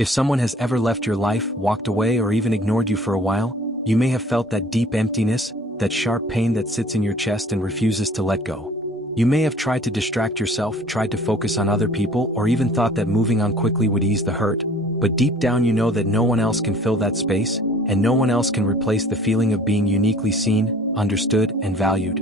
If someone has ever left your life, walked away, or even ignored you for a while, you may have felt that deep emptiness, that sharp pain that sits in your chest and refuses to let go. You may have tried to distract yourself, tried to focus on other people, or even thought that moving on quickly would ease the hurt, but deep down you know that no one else can fill that space, and no one else can replace the feeling of being uniquely seen, understood, and valued.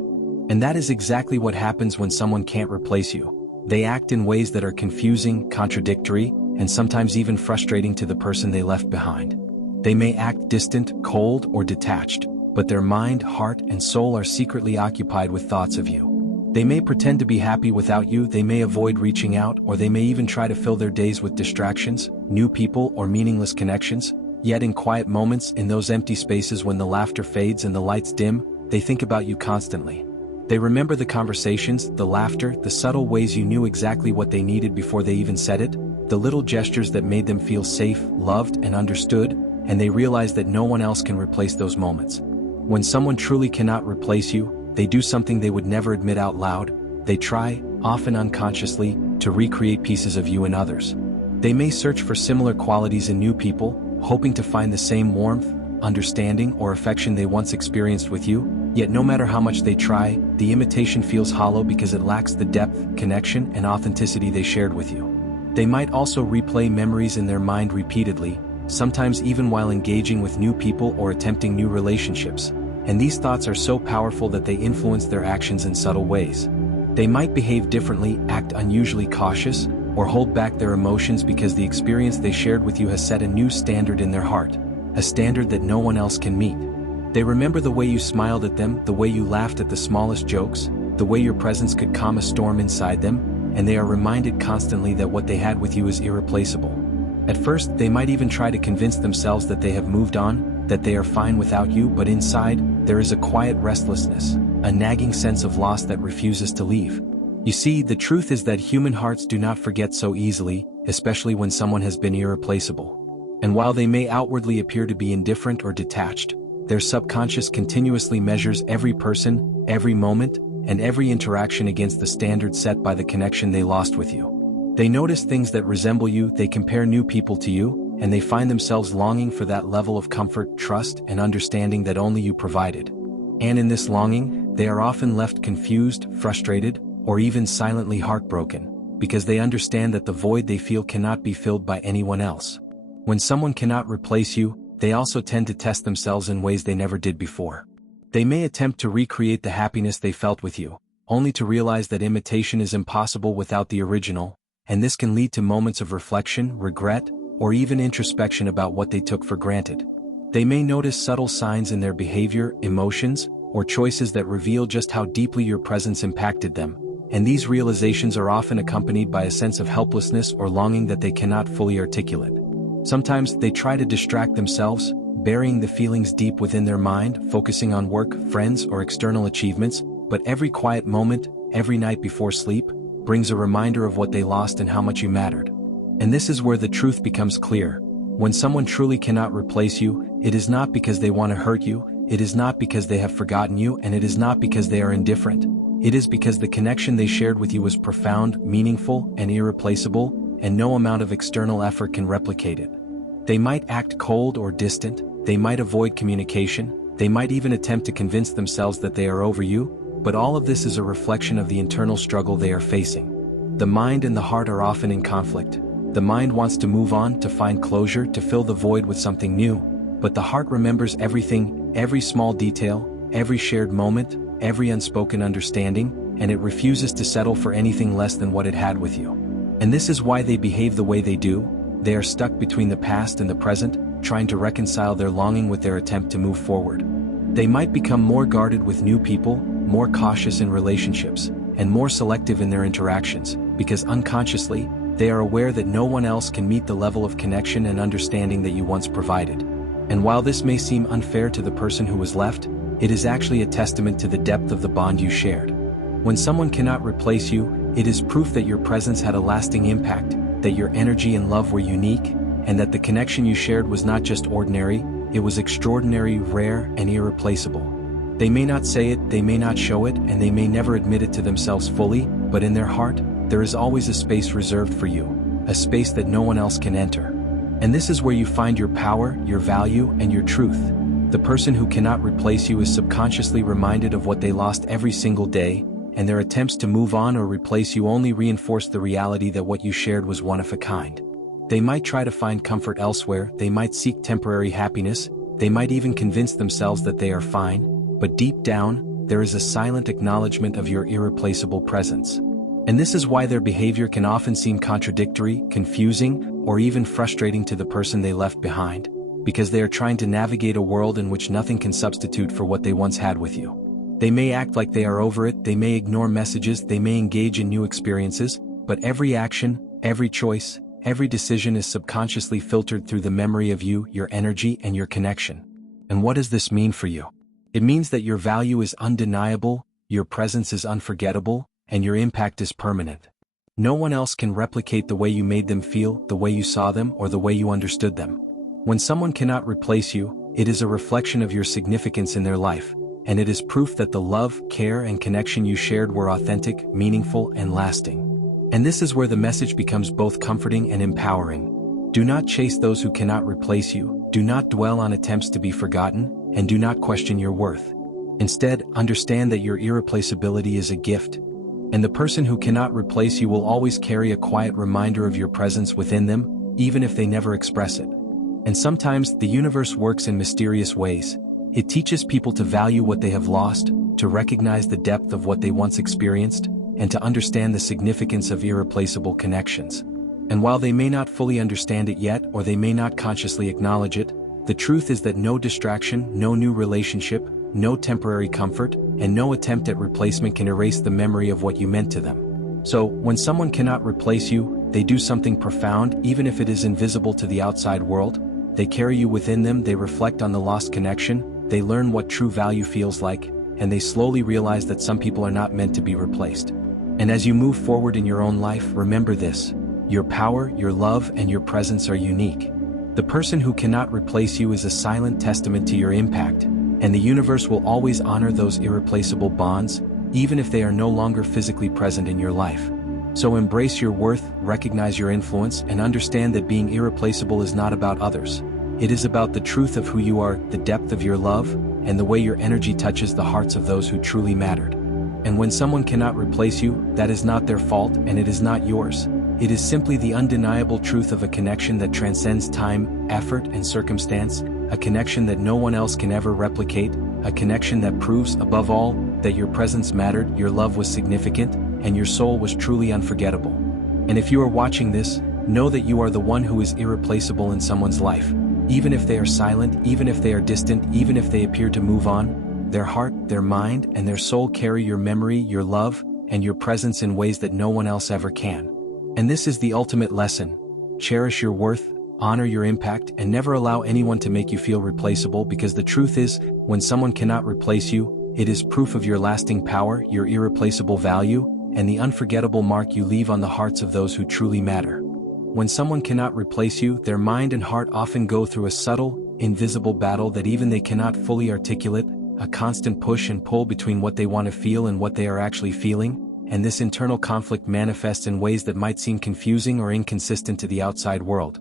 And that is exactly what happens when someone can't replace you. They act in ways that are confusing, contradictory, and sometimes even frustrating to the person they left behind. They may act distant, cold, or detached, but their mind, heart, and soul are secretly occupied with thoughts of you. They may pretend to be happy without you, they may avoid reaching out, or they may even try to fill their days with distractions, new people, or meaningless connections. Yet in quiet moments, in those empty spaces when the laughter fades and the lights dim, they think about you constantly. They remember the conversations, the laughter, the subtle ways you knew exactly what they needed before they even said it, the little gestures that made them feel safe, loved, and understood, and they realize that no one else can replace those moments. When someone truly cannot replace you, they do something they would never admit out loud. They try, often unconsciously, to recreate pieces of you in others. They may search for similar qualities in new people, hoping to find the same warmth, understanding, or affection they once experienced with you, yet no matter how much they try, the imitation feels hollow because it lacks the depth, connection, and authenticity they shared with you. They might also replay memories in their mind repeatedly, sometimes even while engaging with new people or attempting new relationships, and these thoughts are so powerful that they influence their actions in subtle ways. They might behave differently, act unusually cautious, or hold back their emotions because the experience they shared with you has set a new standard in their heart, a standard that no one else can meet. They remember the way you smiled at them, the way you laughed at the smallest jokes, the way your presence could calm a storm inside them, and they are reminded constantly that what they had with you is irreplaceable. At first, they might even try to convince themselves that they have moved on, that they are fine without you, but inside, there is a quiet restlessness, a nagging sense of loss that refuses to leave. You see, the truth is that human hearts do not forget so easily, especially when someone has been irreplaceable. And while they may outwardly appear to be indifferent or detached, their subconscious continuously measures every person, every moment, and every interaction against the standard set by the connection they lost with you. They notice things that resemble you, they compare new people to you, and they find themselves longing for that level of comfort, trust, and understanding that only you provided. And in this longing, they are often left confused, frustrated, or even silently heartbroken, because they understand that the void they feel cannot be filled by anyone else. When someone cannot replace you, they also tend to test themselves in ways they never did before. They may attempt to recreate the happiness they felt with you, only to realize that imitation is impossible without the original, and this can lead to moments of reflection, regret, or even introspection about what they took for granted. They may notice subtle signs in their behavior, emotions, or choices that reveal just how deeply your presence impacted them, and these realizations are often accompanied by a sense of helplessness or longing that they cannot fully articulate. Sometimes they try to distract themselves, burying the feelings deep within their mind, focusing on work, friends, or external achievements, but every quiet moment, every night before sleep, brings a reminder of what they lost and how much you mattered. And this is where the truth becomes clear. When someone truly cannot replace you, it is not because they want to hurt you, it is not because they have forgotten you, and it is not because they are indifferent. It is because the connection they shared with you was profound, meaningful, and irreplaceable, and no amount of external effort can replicate it. They might act cold or distant, they might avoid communication, they might even attempt to convince themselves that they are over you, but all of this is a reflection of the internal struggle they are facing. The mind and the heart are often in conflict. The mind wants to move on, to find closure, to fill the void with something new, but the heart remembers everything, every small detail, every shared moment, every unspoken understanding, and it refuses to settle for anything less than what it had with you. And this is why they behave the way they do. They are stuck between the past and the present, trying to reconcile their longing with their attempt to move forward. They might become more guarded with new people, more cautious in relationships, and more selective in their interactions, because unconsciously, they are aware that no one else can meet the level of connection and understanding that you once provided. And while this may seem unfair to the person who was left, it is actually a testament to the depth of the bond you shared. When someone cannot replace you, it is proof that your presence had a lasting impact, that your energy and love were unique, and that the connection you shared was not just ordinary, it was extraordinary, rare, and irreplaceable. They may not say it, they may not show it, and they may never admit it to themselves fully, but in their heart, there is always a space reserved for you, a space that no one else can enter. And this is where you find your power, your value, and your truth. The person who cannot replace you is subconsciously reminded of what they lost every single day, and their attempts to move on or replace you only reinforce the reality that what you shared was one of a kind. They might try to find comfort elsewhere, they might seek temporary happiness, they might even convince themselves that they are fine, but deep down, there is a silent acknowledgement of your irreplaceable presence. And this is why their behavior can often seem contradictory, confusing, or even frustrating to the person they left behind, because they are trying to navigate a world in which nothing can substitute for what they once had with you. They may act like they are over it, they may ignore messages, they may engage in new experiences, but every action, every choice, every decision is subconsciously filtered through the memory of you, your energy, and your connection. And what does this mean for you? It means that your value is undeniable, your presence is unforgettable, and your impact is permanent. No one else can replicate the way you made them feel, the way you saw them, or the way you understood them. When someone cannot replace you, it is a reflection of your significance in their life, and it is proof that the love, care, and connection you shared were authentic, meaningful, and lasting. And this is where the message becomes both comforting and empowering. Do not chase those who cannot replace you, do not dwell on attempts to be forgotten, and do not question your worth. Instead, understand that your irreplaceability is a gift, and the person who cannot replace you will always carry a quiet reminder of your presence within them, even if they never express it. And sometimes, the universe works in mysterious ways. It teaches people to value what they have lost, to recognize the depth of what they once experienced, and to understand the significance of irreplaceable connections. And while they may not fully understand it yet, or they may not consciously acknowledge it, the truth is that no distraction, no new relationship, no temporary comfort, and no attempt at replacement can erase the memory of what you meant to them. So, when someone cannot replace you, they do something profound, even if it is invisible to the outside world. They carry you within them, they reflect on the lost connection, they learn what true value feels like, and they slowly realize that some people are not meant to be replaced. And as you move forward in your own life, remember this: your power, your love, and your presence are unique. The person who cannot replace you is a silent testament to your impact, and the universe will always honor those irreplaceable bonds, even if they are no longer physically present in your life. So embrace your worth, recognize your influence, and understand that being irreplaceable is not about others. It is about the truth of who you are, the depth of your love, and the way your energy touches the hearts of those who truly mattered. And when someone cannot replace you, that is not their fault, and it is not yours. It is simply the undeniable truth of a connection that transcends time, effort, and circumstance, a connection that no one else can ever replicate, a connection that proves, above all, that your presence mattered, your love was significant, and your soul was truly unforgettable. And if you are watching this, know that you are the one who is irreplaceable in someone's life. Even if they are silent, even if they are distant, even if they appear to move on, their heart, their mind, and their soul carry your memory, your love, and your presence in ways that no one else ever can. And this is the ultimate lesson. Cherish your worth, honor your impact, and never allow anyone to make you feel replaceable, because the truth is, when someone cannot replace you, it is proof of your lasting power, your irreplaceable value, and the unforgettable mark you leave on the hearts of those who truly matter. When someone cannot replace you, their mind and heart often go through a subtle, invisible battle that even they cannot fully articulate, a constant push and pull between what they want to feel and what they are actually feeling, and this internal conflict manifests in ways that might seem confusing or inconsistent to the outside world.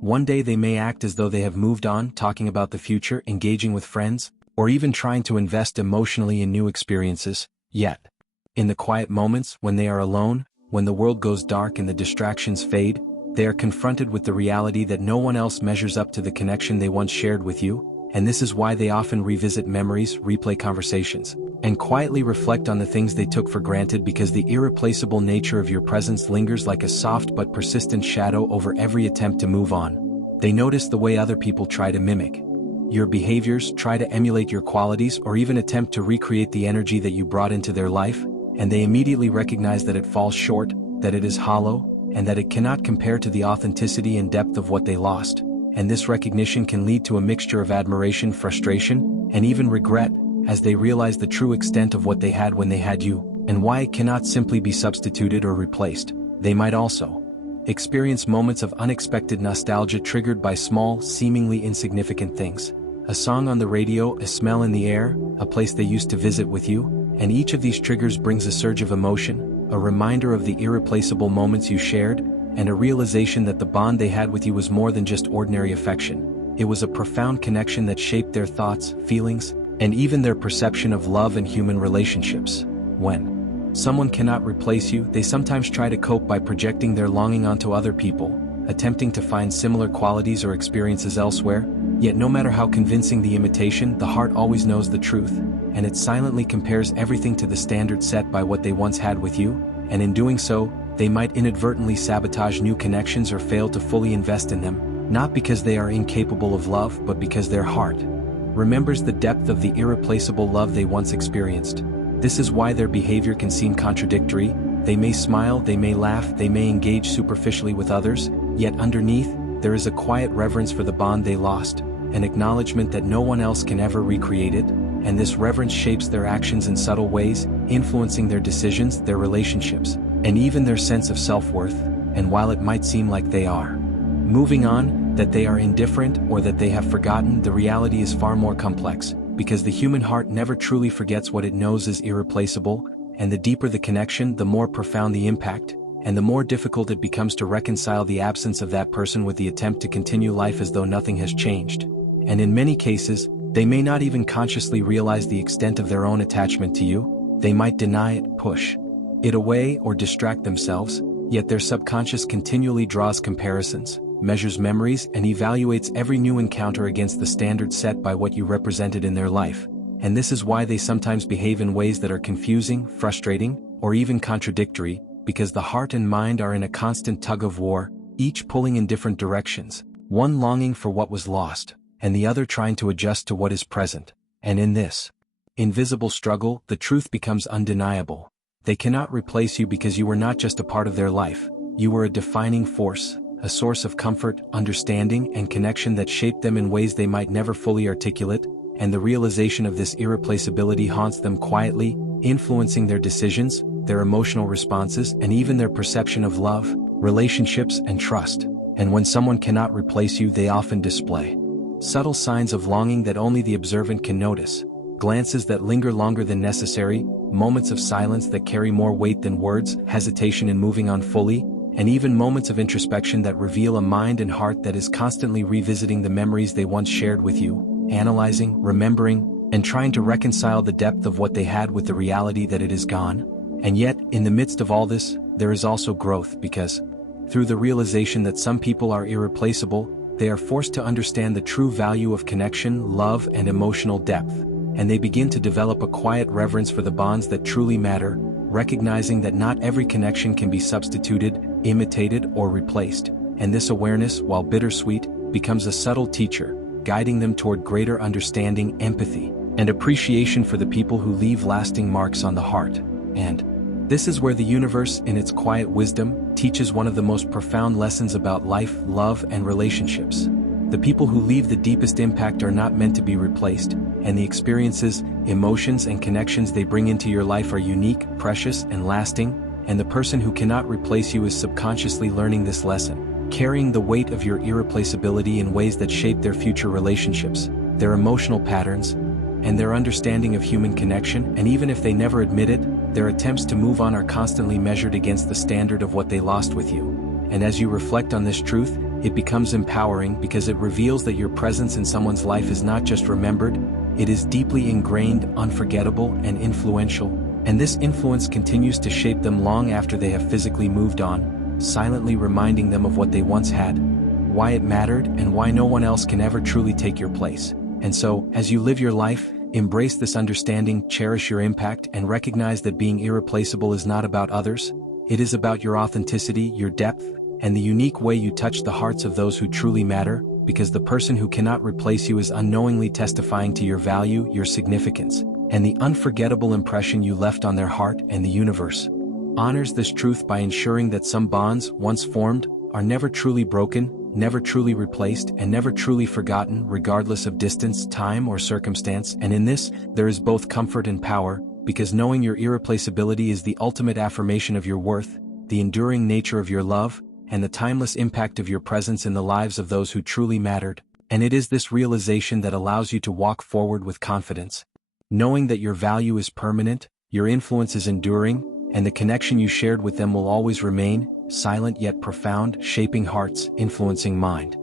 One day they may act as though they have moved on, talking about the future, engaging with friends, or even trying to invest emotionally in new experiences, yet, in the quiet moments, when they are alone, when the world goes dark and the distractions fade, they are confronted with the reality that no one else measures up to the connection they once shared with you, and this is why they often revisit memories, replay conversations, and quietly reflect on the things they took for granted, because the irreplaceable nature of your presence lingers like a soft but persistent shadow over every attempt to move on. They notice the way other people try to mimic your behaviors, try to emulate your qualities, or even attempt to recreate the energy that you brought into their life, and they immediately recognize that it falls short, that it is hollow, and that it cannot compare to the authenticity and depth of what they lost. And this recognition can lead to a mixture of admiration, frustration, and even regret, as they realize the true extent of what they had when they had you, and why it cannot simply be substituted or replaced. They might also experience moments of unexpected nostalgia triggered by small, seemingly insignificant things. A song on the radio, a smell in the air, a place they used to visit with you, and each of these triggers brings a surge of emotion, a reminder of the irreplaceable moments you shared, and a realization that the bond they had with you was more than just ordinary affection. It was a profound connection that shaped their thoughts, feelings, and even their perception of love and human relationships. When someone cannot replace you, they sometimes try to cope by projecting their longing onto other people, attempting to find similar qualities or experiences elsewhere. Yet no matter how convincing the imitation, the heart always knows the truth, and it silently compares everything to the standard set by what they once had with you, and in doing so, they might inadvertently sabotage new connections or fail to fully invest in them, not because they are incapable of love but because their heart remembers the depth of the irreplaceable love they once experienced. This is why their behavior can seem contradictory. They may smile, they may laugh, they may engage superficially with others, yet underneath, there is a quiet reverence for the bond they lost, an acknowledgement that no one else can ever recreate it, and this reverence shapes their actions in subtle ways, influencing their decisions, their relationships, and even their sense of self-worth. And while it might seem like they are moving on, that they are indifferent, or that they have forgotten, the reality is far more complex, because the human heart never truly forgets what it knows is irreplaceable, and the deeper the connection, the more profound the impact, and the more difficult it becomes to reconcile the absence of that person with the attempt to continue life as though nothing has changed. And in many cases, they may not even consciously realize the extent of their own attachment to you. They might deny it, push it away, or distract themselves, yet their subconscious continually draws comparisons, measures memories, and evaluates every new encounter against the standard set by what you represented in their life. And this is why they sometimes behave in ways that are confusing, frustrating, or even contradictory, because the heart and mind are in a constant tug-of-war, each pulling in different directions, one longing for what was lost, and the other trying to adjust to what is present. And in this invisible struggle, the truth becomes undeniable. They cannot replace you because you were not just a part of their life. You were a defining force, a source of comfort, understanding, and connection that shaped them in ways they might never fully articulate, and the realization of this irreplaceability haunts them quietly, influencing their decisions, their emotional responses, and even their perception of love, relationships, and trust. And when someone cannot replace you, they often display subtle signs of longing that only the observant can notice, glances that linger longer than necessary, moments of silence that carry more weight than words, hesitation in moving on fully, and even moments of introspection that reveal a mind and heart that is constantly revisiting the memories they once shared with you, analyzing, remembering, and trying to reconcile the depth of what they had with the reality that it is gone. And yet, in the midst of all this, there is also growth, because through the realization that some people are irreplaceable, they are forced to understand the true value of connection, love, and emotional depth, and they begin to develop a quiet reverence for the bonds that truly matter, recognizing that not every connection can be substituted, imitated, or replaced. And this awareness, while bittersweet, becomes a subtle teacher, guiding them toward greater understanding, empathy, and appreciation for the people who leave lasting marks on the heart. And this is where the universe, in its quiet wisdom, teaches one of the most profound lessons about life, love, and relationships. The people who leave the deepest impact are not meant to be replaced, and the experiences, emotions, and connections they bring into your life are unique, precious, and lasting, and the person who cannot replace you is subconsciously learning this lesson, carrying the weight of your irreplaceability in ways that shape their future relationships, their emotional patterns, and their understanding of human connection. And even if they never admit it, their attempts to move on are constantly measured against the standard of what they lost with you. And as you reflect on this truth, it becomes empowering, because it reveals that your presence in someone's life is not just remembered, it is deeply ingrained, unforgettable, and influential. And this influence continues to shape them long after they have physically moved on, silently reminding them of what they once had, why it mattered, and why no one else can ever truly take your place. And so, as you live your life, embrace this understanding, cherish your impact, and recognize that being irreplaceable is not about others. It is about your authenticity, your depth, and the unique way you touch the hearts of those who truly matter, because the person who cannot replace you is unknowingly testifying to your value, your significance, and the unforgettable impression you left on their heart. And the universe honors this truth by ensuring that some bonds, once formed, are never truly broken, never truly replaced, and never truly forgotten, regardless of distance, time, or circumstance. And in this, there is both comfort and power, because knowing your irreplaceability is the ultimate affirmation of your worth, the enduring nature of your love, and the timeless impact of your presence in the lives of those who truly mattered. And it is this realization that allows you to walk forward with confidence, knowing that your value is permanent, your influence is enduring, and the connection you shared with them will always remain, silent yet profound, shaping hearts, influencing mind.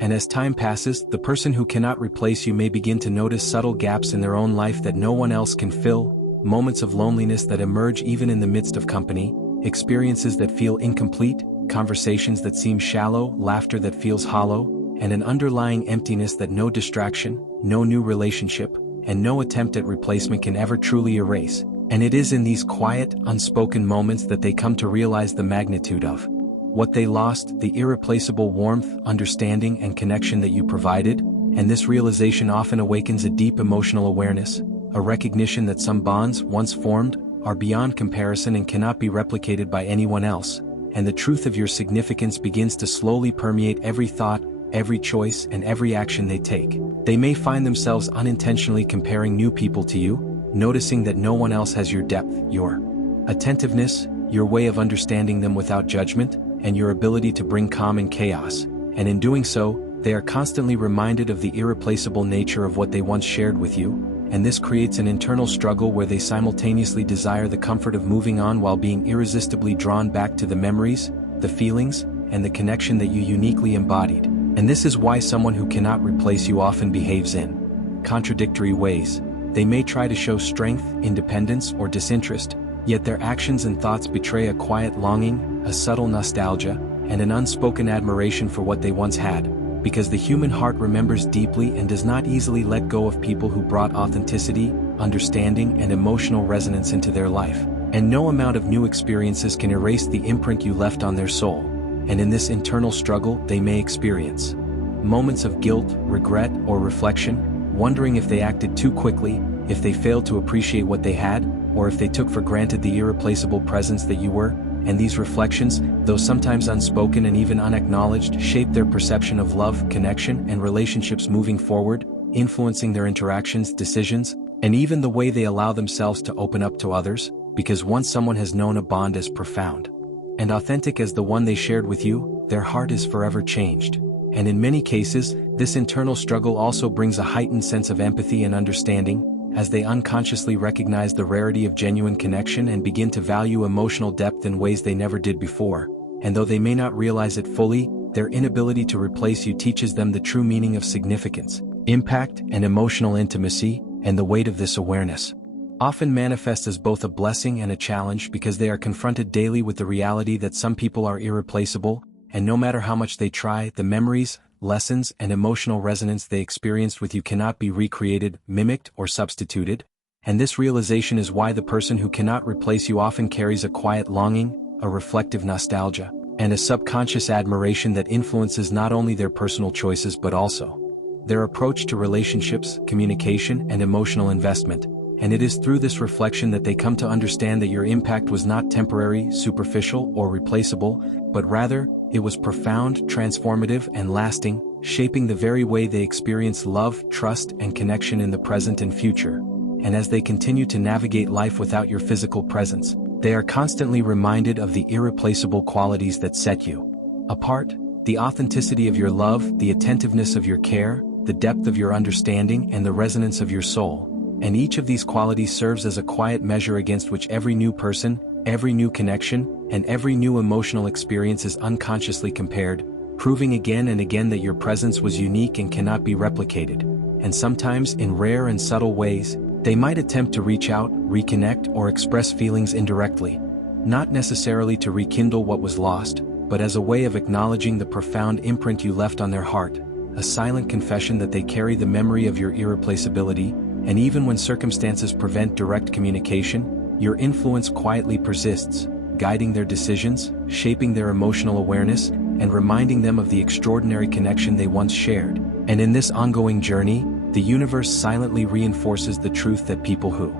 And as time passes, the person who cannot replace you may begin to notice subtle gaps in their own life that no one else can fill, moments of loneliness that emerge even in the midst of company, experiences that feel incomplete, conversations that seem shallow, laughter that feels hollow, and an underlying emptiness that no distraction, no new relationship, and no attempt at replacement can ever truly erase. And it is in these quiet, unspoken moments that they come to realize the magnitude of what they lost, the irreplaceable warmth, understanding, and connection that you provided, and this realization often awakens a deep emotional awareness, a recognition that some bonds, once formed, are beyond comparison and cannot be replicated by anyone else, and the truth of your significance begins to slowly permeate every thought, every choice, and every action they take. They may find themselves unintentionally comparing new people to you, noticing that no one else has your depth, your attentiveness, your way of understanding them without judgment, and your ability to bring calm in chaos, and in doing so, they are constantly reminded of the irreplaceable nature of what they once shared with you, and this creates an internal struggle where they simultaneously desire the comfort of moving on while being irresistibly drawn back to the memories, the feelings, and the connection that you uniquely embodied. And this is why someone who cannot replace you often behaves in contradictory ways. They may try to show strength, independence, or disinterest, yet their actions and thoughts betray a quiet longing, a subtle nostalgia, and an unspoken admiration for what they once had, because the human heart remembers deeply and does not easily let go of people who brought authenticity, understanding, and emotional resonance into their life. And no amount of new experiences can erase the imprint you left on their soul. And in this internal struggle, they may experience moments of guilt, regret, or reflection, wondering if they acted too quickly, if they failed to appreciate what they had, or if they took for granted the irreplaceable presence that you were. And these reflections, though sometimes unspoken and even unacknowledged, shape their perception of love, connection, and relationships moving forward, influencing their interactions, decisions, and even the way they allow themselves to open up to others, because once someone has known a bond as profound and authentic as the one they shared with you, their heart is forever changed. And in many cases, this internal struggle also brings a heightened sense of empathy and understanding, as they unconsciously recognize the rarity of genuine connection and begin to value emotional depth in ways they never did before. And though they may not realize it fully, their inability to replace you teaches them the true meaning of significance, impact, and emotional intimacy, and the weight of this awareness often manifests as both a blessing and a challenge because they are confronted daily with the reality that some people are irreplaceable, and no matter how much they try, the memories, lessons, and emotional resonance they experienced with you cannot be recreated, mimicked, or substituted. And this realization is why the person who cannot replace you often carries a quiet longing, a reflective nostalgia, and a subconscious admiration that influences not only their personal choices but also their approach to relationships, communication, and emotional investment. And it is through this reflection that they come to understand that your impact was not temporary, superficial, or replaceable, but rather, it was profound, transformative, and lasting, shaping the very way they experience love, trust, and connection in the present and future. And as they continue to navigate life without your physical presence, they are constantly reminded of the irreplaceable qualities that set you apart, the authenticity of your love, the attentiveness of your care, the depth of your understanding, and the resonance of your soul. And each of these qualities serves as a quiet measure against which every new person, every new connection, and every new emotional experience is unconsciously compared, proving again and again that your presence was unique and cannot be replicated. And sometimes, in rare and subtle ways, they might attempt to reach out, reconnect, or express feelings indirectly, not necessarily to rekindle what was lost, but as a way of acknowledging the profound imprint you left on their heart, a silent confession that they carry the memory of your irreplaceability. And even when circumstances prevent direct communication, your influence quietly persists, guiding their decisions, shaping their emotional awareness, and reminding them of the extraordinary connection they once shared. And in this ongoing journey, the universe silently reinforces the truth that people who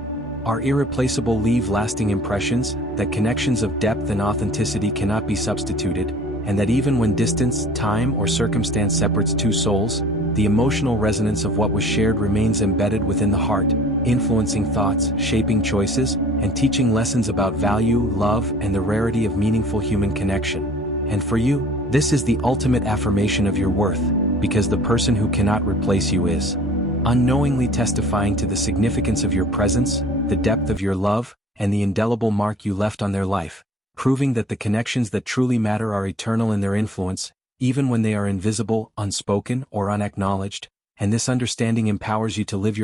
are irreplaceable leave lasting impressions, that connections of depth and authenticity cannot be substituted, and that even when distance, time, or circumstance separates two souls, the emotional resonance of what was shared remains embedded within the heart, influencing thoughts, shaping choices, and teaching lessons about value, love, and the rarity of meaningful human connection. And for you, this is the ultimate affirmation of your worth, because the person who cannot replace you is unknowingly testifying to the significance of your presence, the depth of your love, and the indelible mark you left on their life, proving that the connections that truly matter are eternal in their influence, even when they are invisible, unspoken, or unacknowledged, and this understanding empowers you to live your